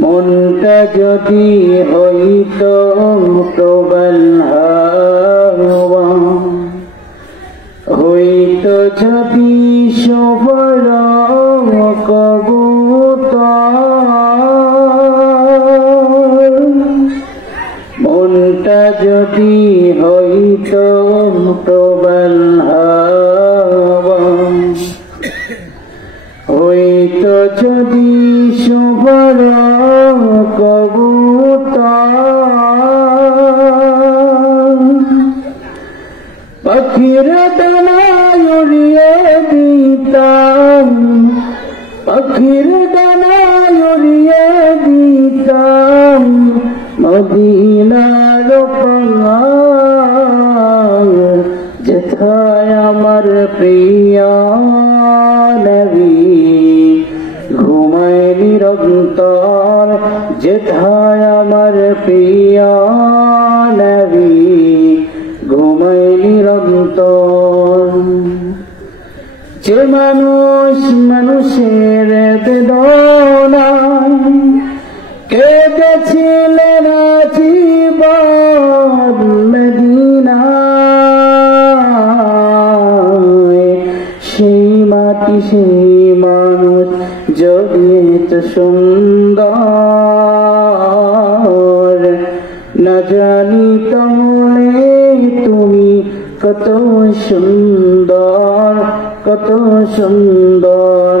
মনটা যদি হইতো প্রবল হাওয়া, হইতো যদি সফর কবুতর, মনটা যদি হইতো প্রবল হাওয়া, হইতো যদি সফর কবুতর, পাখির ডানায় উড়িয়ে দিতাম, পাখির ডানায় উড়িয়ে দিতাম মদিনার পাহাড়, যেথায় আমার প্রিয় নবী ঘুমায় নিরন্তর, যেথায় আমার প্রিয় নবী ঘুমায় নিরন্তর। যে মানুষ মানুষের বেদনায় কেঁদেছিলেন জীবন মদিনায়, সেই মাটি সেই মানুষ যদি তো সুন্দর, না জানি তাহলে তুমি কত সুন্দর, কত সুন্দর।